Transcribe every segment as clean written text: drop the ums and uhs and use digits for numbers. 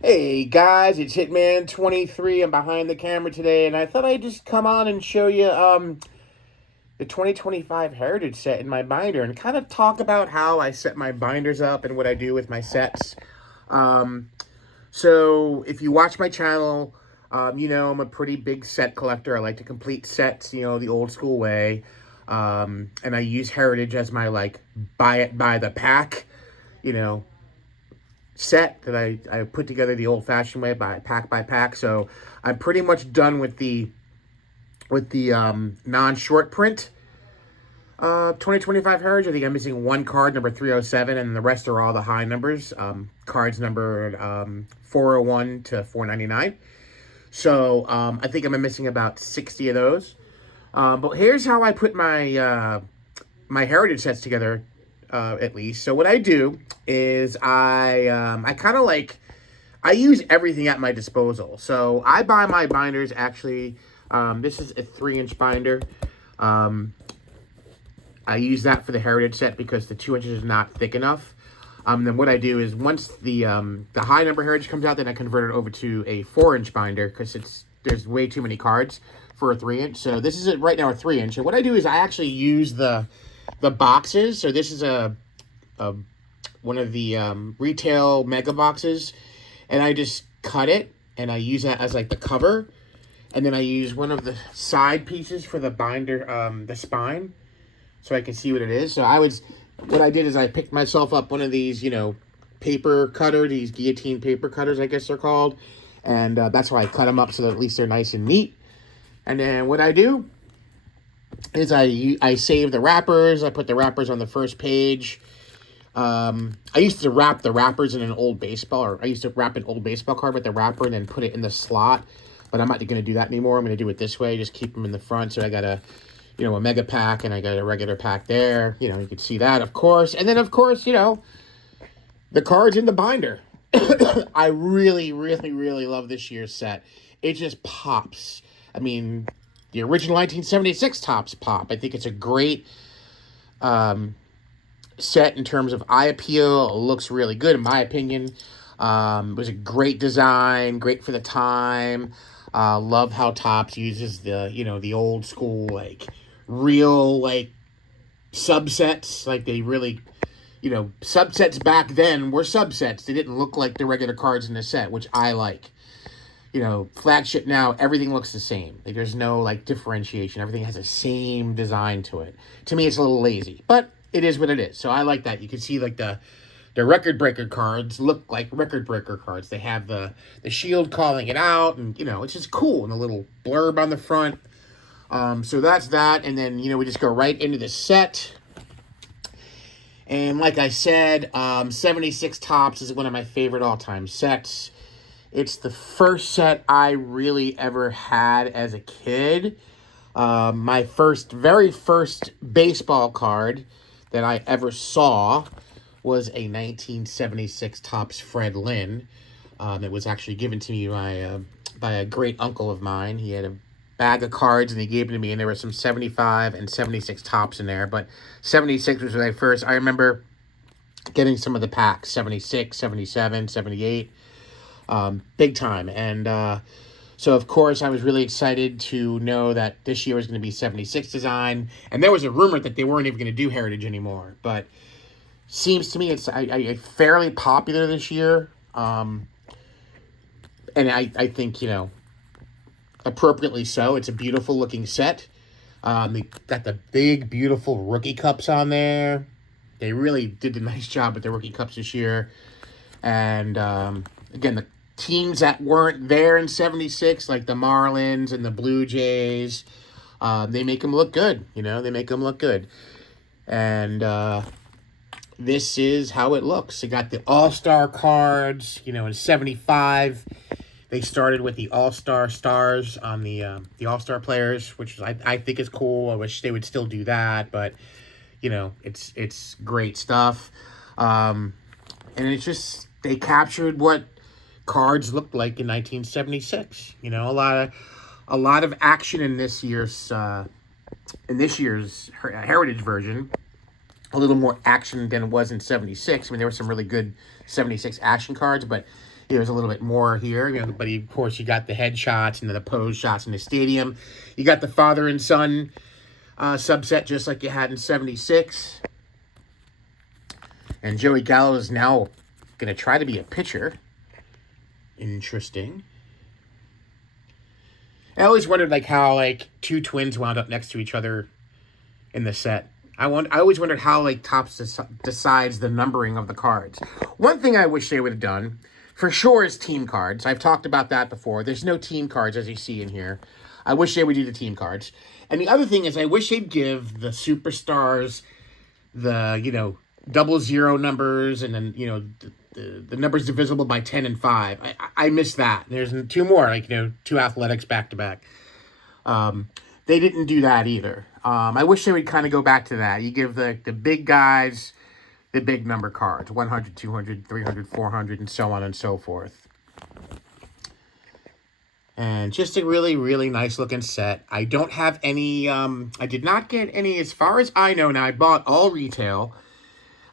Hey guys, it's Hitman 23. I'm behind the camera today, and I thought I'd just come on and show you the 2025 Heritage set in my binder and kind of talk about how I set my binders up and what I do with my sets. Um, so if you watch my channel, you know I'm a pretty big set collector. I like to complete sets, the old school way. And I use Heritage as my buy it by the pack, you know, set that I put together the old-fashioned way by pack. So I'm pretty much done with the non-short print 2025 Heritage. I think I'm missing one card, number 307, and the rest are all the high numbers. Cards numbered 401 to 499. So I think I'm missing about 60 of those. But here's how I put my my Heritage sets together, at least. So what I do is I kind of I use everything at my disposal. So I buy my binders, actually. This is a 3-inch binder. I use that for the Heritage set because the 2 inches is not thick enough. Then what I do is once the high number Heritage comes out, then I convert it over to a 4-inch binder because there's way too many cards for a 3-inch. So this is right now a 3-inch. And what I do is I actually use the boxes. So this is one of the retail mega boxes, and I just cut it and I use that as like the cover, and then I use one of the side pieces for the binder, the spine, so I can see what it is. So what I did is I picked myself up one of these, paper cutter, these guillotine paper cutters, I guess they're called, and that's why I cut them up so that at least they're nice and neat. And then what I do is I save the wrappers. I put the wrappers on the first page. I used to wrap the wrappers in an old baseball, or I used to wrap an old baseball card with the wrapper and then put it in the slot. But I'm not going to do that anymore. I'm going to do it this way. Just keep them in the front. So I got a mega pack, and I got a regular pack there. You can see that, of course. And then, of course, the cards in the binder. I really, really, really love this year's set. It just pops. I mean, the original 1976 tops pop. I think it's a great set in terms of eye appeal. It looks really good, in my opinion. It was a great design, great for the time. Love how Topps uses the old school, real, subsets. They really, subsets back then were subsets. They didn't look like the regular cards in the set, which I like. Flagship now, everything looks the same. There's no, differentiation. Everything has the same design to it. To me, it's a little lazy, but it is what it is. So I like that. You can see, the record breaker cards look like record breaker cards. They have the shield calling it out, and, it's just cool. And a little blurb on the front. So that's that. And then, we just go right into the set. And like I said, 76 Topps is one of my favorite all-time sets. It's the first set I really ever had as a kid. My very first baseball card that I ever saw was a 1976 Topps Fred Lynn. It was actually given to me by a great uncle of mine. He had a bag of cards, and he gave it to me, and there were some 75 and 76 Topps in there. But 76 was my first. I remember getting some of the packs, 76, 77, 78. Big time. And so, of course, I was really excited to know that this year was going to be 76 design. And there was a rumor that they weren't even going to do Heritage anymore. But seems to me it's fairly popular this year. And I think, appropriately so. It's a beautiful looking set. They got the big, beautiful rookie cups on there. They really did a nice job with the rookie cups this year. And again, the teams that weren't there in 76, like the Marlins and the Blue Jays, they make them look good. They make them look good. And this is how it looks. They got the All-Star cards. In 75, they started with the All-Star stars on the All-Star players, which I think is cool. I wish they would still do that, but it's great stuff. And it's just, they captured what cards looked like in 1976. A lot of action in this year's Heritage version. A little more action than it was in 76. I mean, there were some really good 76 action cards, but There's a little bit more here, but of course you got the headshots and the pose shots in the stadium. You got the father and son subset just like you had in 76. And Joey Gallo is now going to try to be a pitcher. Interesting. I always wondered how two twins wound up next to each other in the set. I always wondered how Topps decides the numbering of the cards. One thing I wish they would have done, for sure, is team cards. I've talked about that before. There's no team cards as you see in here. I wish they would do the team cards. And the other thing is I wish they'd give the superstars the, 00 numbers and then, the numbers divisible by 10 and 5. I miss that. There's two more, two athletics back to back. They didn't do that either. I wish they would kind of go back to that. You give the big guys the big number cards, 100, 200, 300, 400, and so on and so forth. And just a really, really nice looking set. I don't have any, I did not get any, as far as I know now, I bought all retail.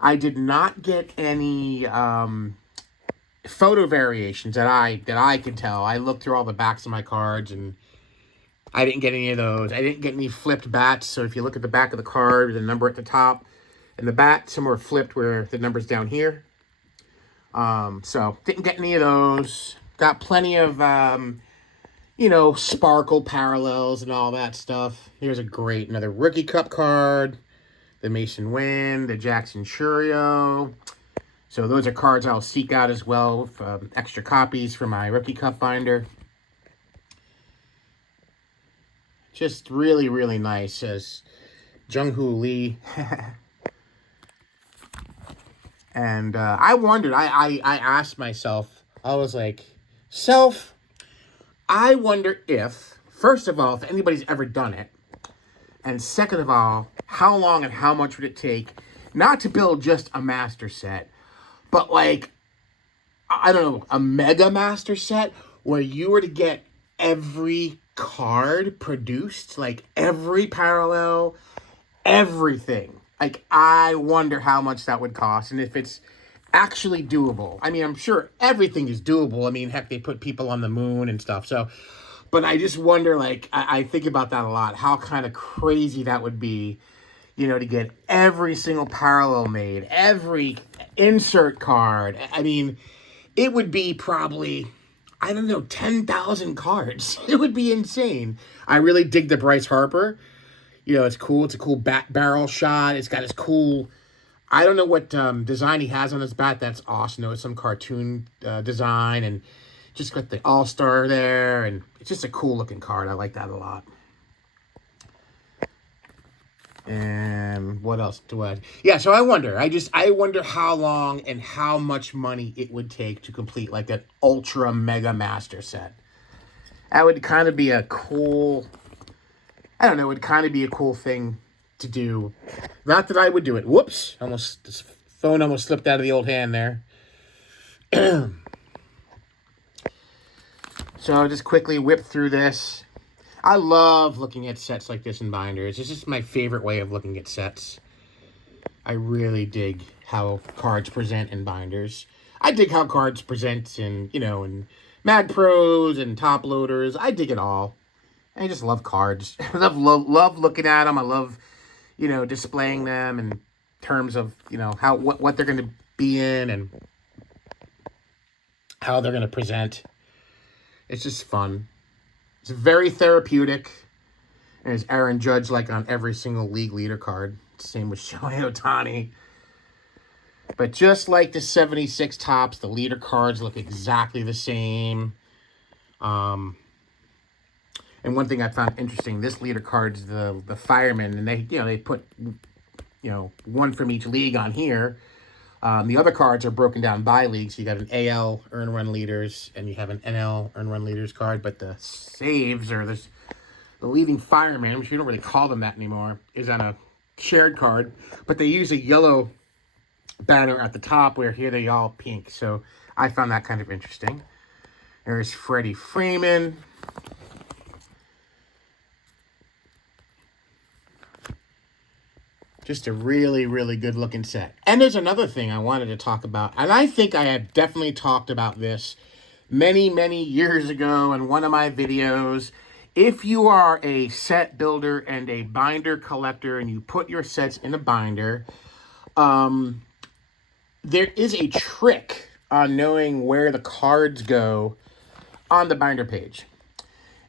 I did not get any photo variations that I can tell. I looked through all the backs of my cards and I didn't get any of those. I didn't get any flipped bats. So if you look at the back of the card, the number at the top, and the bat, some were flipped where the number's down here. So didn't get any of those. Got plenty of, sparkle parallels and all that stuff. Here's another Rookie Cup card. The Mason Wynn, the Jackson Churio. So those are cards I'll seek out as well, extra copies for my Rookie Cup binder. Just really, really nice. As Jung-Hoo Lee. And I wondered, I asked myself, I was like, I wonder if, first of all, if anybody's ever done it. And second of all, how long and how much would it take, not to build just a master set, but I don't know, a mega master set where you were to get every card produced, every parallel, everything. I wonder how much that would cost and if it's actually doable. I mean, I'm sure everything is doable. I mean, heck, they put people on the moon and stuff. So, but I just wonder, I think about that a lot, how kind of crazy that would be, to get every single parallel made, every insert card. I mean, it would be probably, 10,000 cards. It would be insane. I really dig the Bryce Harper. It's cool. It's a cool bat barrel shot. It's got this cool, I don't know what design he has on his bat. That's awesome. It's some cartoon design and just got the All-Star there. And it's just a cool looking card. I like that a lot. And what else do I... Yeah, so I wonder. I wonder how long and how much money it would take to complete an ultra mega master set. That would kind of be a cool... I don't know, it would kind of be a cool thing to do. Not that I would do it. Whoops. This phone almost slipped out of the old hand there. So I'll just quickly whip through this. I love looking at sets like this in binders. It's just my favorite way of looking at sets. I really dig how cards present in binders. I dig how cards present in, in Mag Pros and top loaders. I dig it all. I just love cards. I love looking at them. I love, displaying them in terms of, what they're going to be in and how they're going to present. It's just fun. It's very therapeutic. And there's Aaron Judge on every single league leader card. Same with Shohei Ohtani. But just like the 76 Topps, the leader cards look exactly the same. And one thing I found interesting, this leader card's the fireman, and they put, one from each league on here. The other cards are broken down by league, so you got an AL earn run leaders, and you have an NL earn run leaders card, but the saves, or the leading fireman, which we don't really call them that anymore, is on a shared card, but they use a yellow banner at the top, where here they all pink, so I found that kind of interesting. There's Freddie Freeman. Just a really, really good looking set. And there's another thing I wanted to talk about. And I think I have definitely talked about this many, many years ago in one of my videos. If you are a set builder and a binder collector and you put your sets in a binder, there is a trick on knowing where the cards go on the binder page.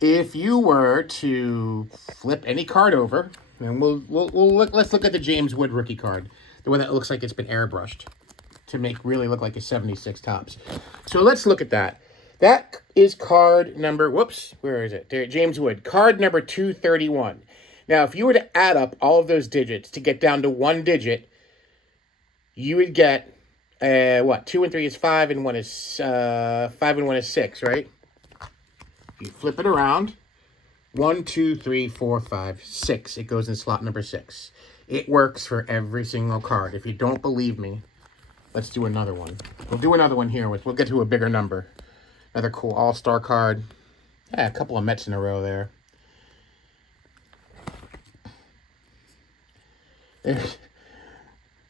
If you were to flip any card over, and let's look at the James Wood rookie card, the one that looks like it's been airbrushed to really look like a 76 tops. So let's look at that. That is card number, where is it? There, James Wood, card number 231. Now, if you were to add up all of those digits to get down to one digit, you would get, 2 and 3 is 5, and 1 is 5 and 1 is 6, right? You flip it around, 1, 2, 3, 4, 5, 6. It goes in slot number 6. It works for every single card. If you don't believe me, let's do another one. We'll do another one here. We'll get to a bigger number. Another cool all-star card. Yeah, a couple of Mets in a row there.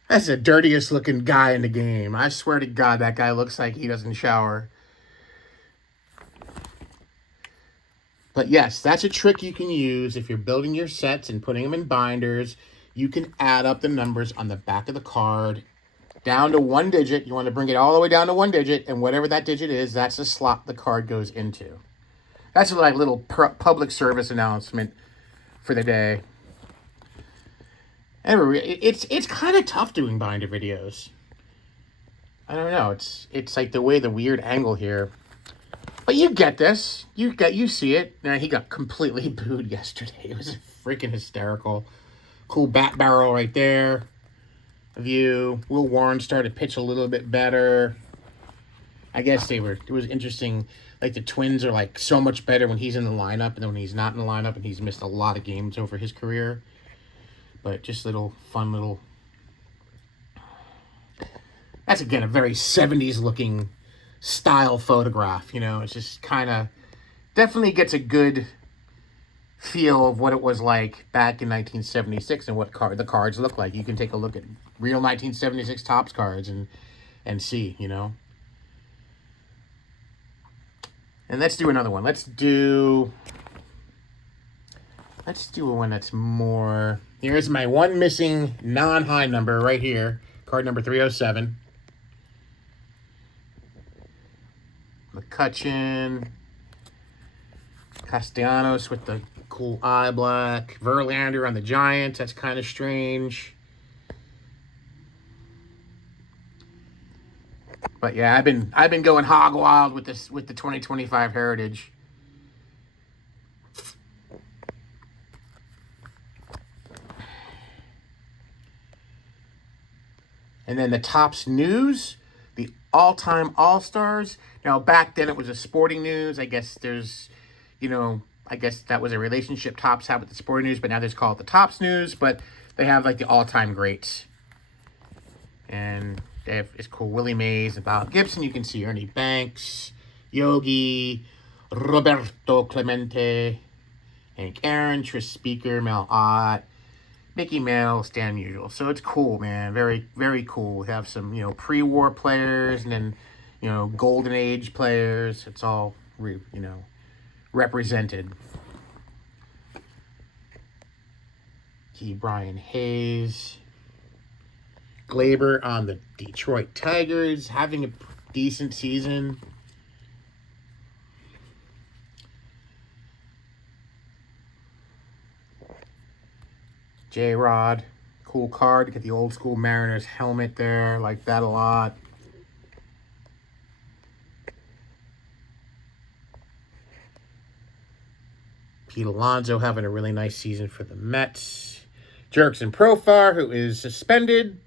That's the dirtiest looking guy in the game. I swear to God, that guy looks like he doesn't shower. But yes, that's a trick you can use if you're building your sets and putting them in binders. You can add up the numbers on the back of the card down to one digit. You want to bring it all the way down to one digit, and whatever that digit is, that's the slot the card goes into. That's like a little public service announcement for the day. Anyway, it's kind of tough doing binder videos. I don't know. It's like the weird angle here. But you get this. You see it. Now, he got completely booed yesterday. It was freaking hysterical. Cool bat barrel right there. View. Will Warren started to pitch a little bit better. I guess it was interesting. Like, the Twins are like so much better when he's in the lineup, and then when he's not in the lineup, and he's missed a lot of games over his career. But just fun little. That's again a very 70s looking style photograph. You know, it's just kind of definitely gets a good feel of what it was like back in 1976 and what the cards look like. You can take a look at real 1976 Topps cards and see, you know. And let's do another one. Let's do one that's more. Here's my one missing non-high number right here. Card number 307. McCutchen. Castellanos with the cool eye black. Verlander on the Giants. That's kind of strange. But yeah, I've been going hog wild with the 2025 Heritage. And then the Topps News, the all-time All-Stars. Now, back then it was a Sporting News. I guess I guess that was a relationship Topps had with the Sporting News, but now they just call it the Topps News. But they have, like, the all-time greats. And it's cool. Willie Mays and Bob Gibson. You can see Ernie Banks, Yogi, Roberto Clemente, Hank Aaron, Tris Speaker, Mel Ott, Mickey Mantle, Stan Musial. So it's cool, man. Very, very cool. We have some, pre-war players and then, golden age players. It's all, represented. Key Brian Hayes. Glaber on the Detroit Tigers, having a decent season. J-Rod, cool card. Get the old school Mariners helmet there. Like that a lot. Pete Alonso having a really nice season for the Mets. Jerkson Profar, who is suspended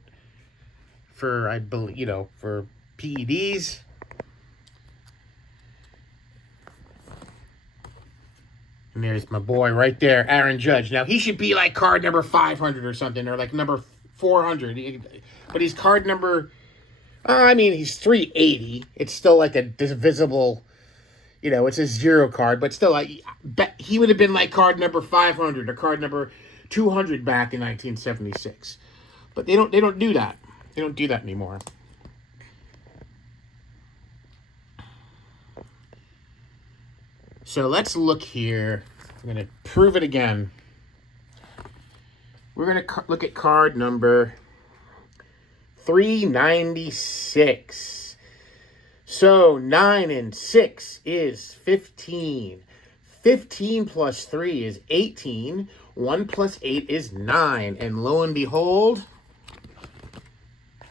for, I believe, for PEDs. And there's my boy right there, Aaron Judge. Now, he should be like card number 500 or something, or like number 400. But he's card number, he's 380. It's still like a divisible, it's a zero card. But still, he would have been like card number 500 or card number 200 back in 1976. But they don't do that. They don't do that anymore. So let's look here. I'm going to prove it again. We're going to look at card number 396. So 9 and 6 is 15. 15 plus 3 is 18. 1 plus 8 is 9. And lo and behold,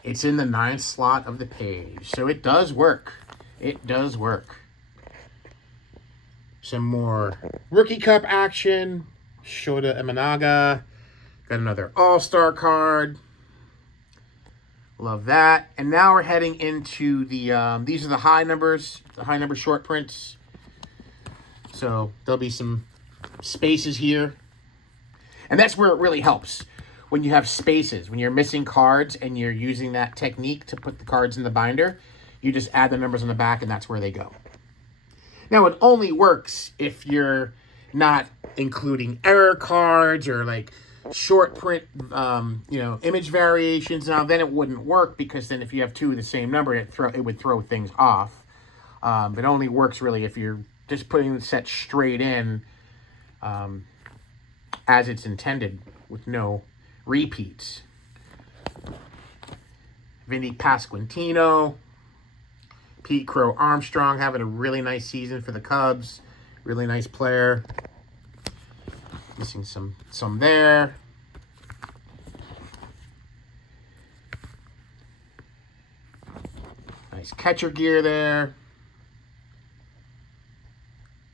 it's in the 9th slot of the page. So it does work. It does work. Some more Rookie Cup action. Shota Imanaga. Got another All-Star card. Love that. And now we're heading into the, these are the high numbers, the high number short prints. So there'll be some spaces here. And that's where it really helps. When you have spaces, when you're missing cards and you're using that technique to put the cards in the binder, you just add the numbers on the back and that's where they go. Now, it only works if you're not including error cards or like short print, image variations. Now, then it wouldn't work because then if you have two of the same number, it would throw things off. It only works really if you're just putting the set straight in as it's intended with no repeats. Vinny Pasquantino. Pete Crow Armstrong having a really nice season for the Cubs. Really nice player. Missing some there. Nice catcher gear there.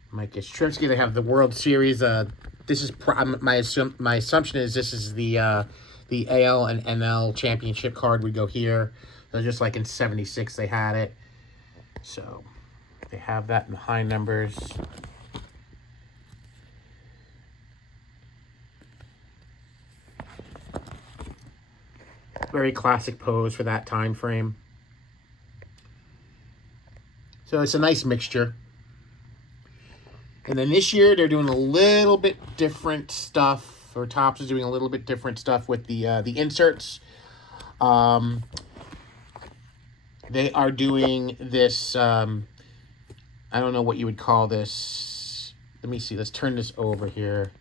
Mike Yastrzemski. They have the World Series. This is my assumption is this is the AL and NL championship card would go here. So just like in '76 they had it. So they have that in the high numbers. Very classic pose for that time frame. So it's a nice mixture. And then this year they're doing a little bit different stuff, or Topps is doing a little bit different stuff with the inserts. They are doing this, I don't know what you would call this. Let me see, let's turn this over here.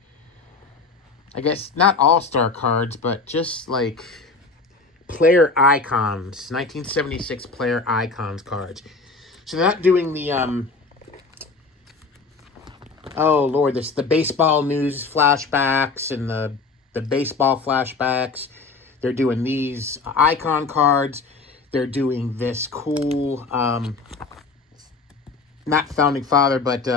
I guess not all-star cards, but just like player icons, 1976 player icons cards. So they're not doing the, oh Lord, this the baseball news flashbacks and the baseball flashbacks. They're doing these icon cards. They're doing this cool, not founding father, but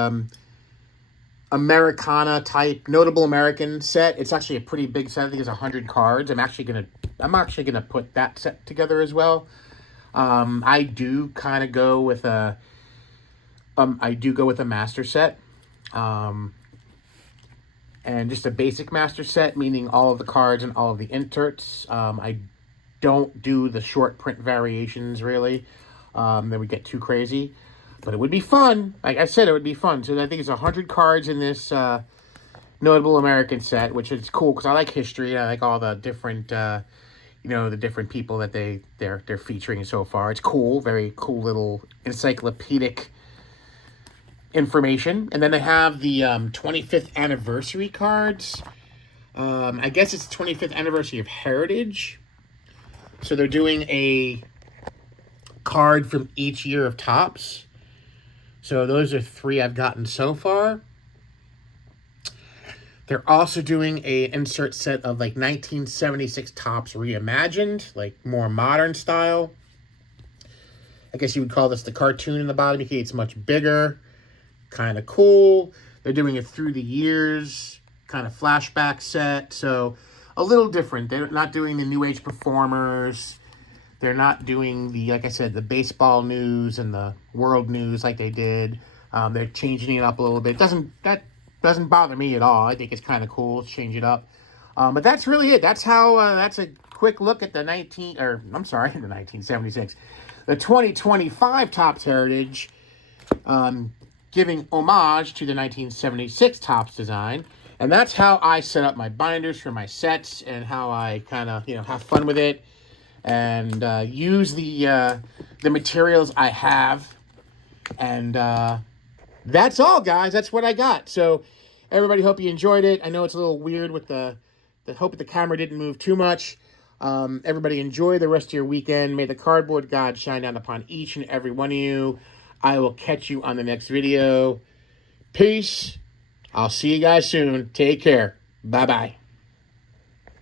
Americana type notable American set. It's actually a pretty big set. I think it's 100 cards. I'm actually gonna put that set together as well. I do kind of go with a master set, and just a basic master set, meaning all of the cards and all of the inserts. I don't do the short print variations, really. That would get too crazy. But it would be fun. Like I said, it would be fun. So I think it's 100 cards in this notable American set, which is cool because I like history. I like all the different, the different people that they're featuring so far. It's cool. Very cool little encyclopedic information. And then they have the 25th anniversary cards. I guess it's the 25th anniversary of Heritage. So they're doing a card from each year of Topps. So those are 3 I've gotten so far. They're also doing a insert set of like 1976 Topps reimagined, like more modern style. I guess you would call this the cartoon in the bottom. It's much bigger, kind of cool. They're doing it through the years, kind of flashback set. So a little different. They're not doing the New Age performers. They're not doing the, like I said, the baseball news and the world news like they did. They're changing it up a little bit. That doesn't bother me at all. I think it's kind of cool to change it up. But that's really it. That's how. That's a quick look at the 1976, the 2025 Topps Heritage, giving homage to the 1976 Topps design. And that's how I set up my binders for my sets and how I kind of, have fun with it and use the materials I have. And that's all, guys. That's what I got. So everybody, hope you enjoyed it. I know it's a little weird with the hope the camera didn't move too much. Everybody enjoy the rest of your weekend. May the cardboard God shine down upon each and every one of you. I will catch you on the next video. Peace. I'll see you guys soon. Take care. Bye-bye.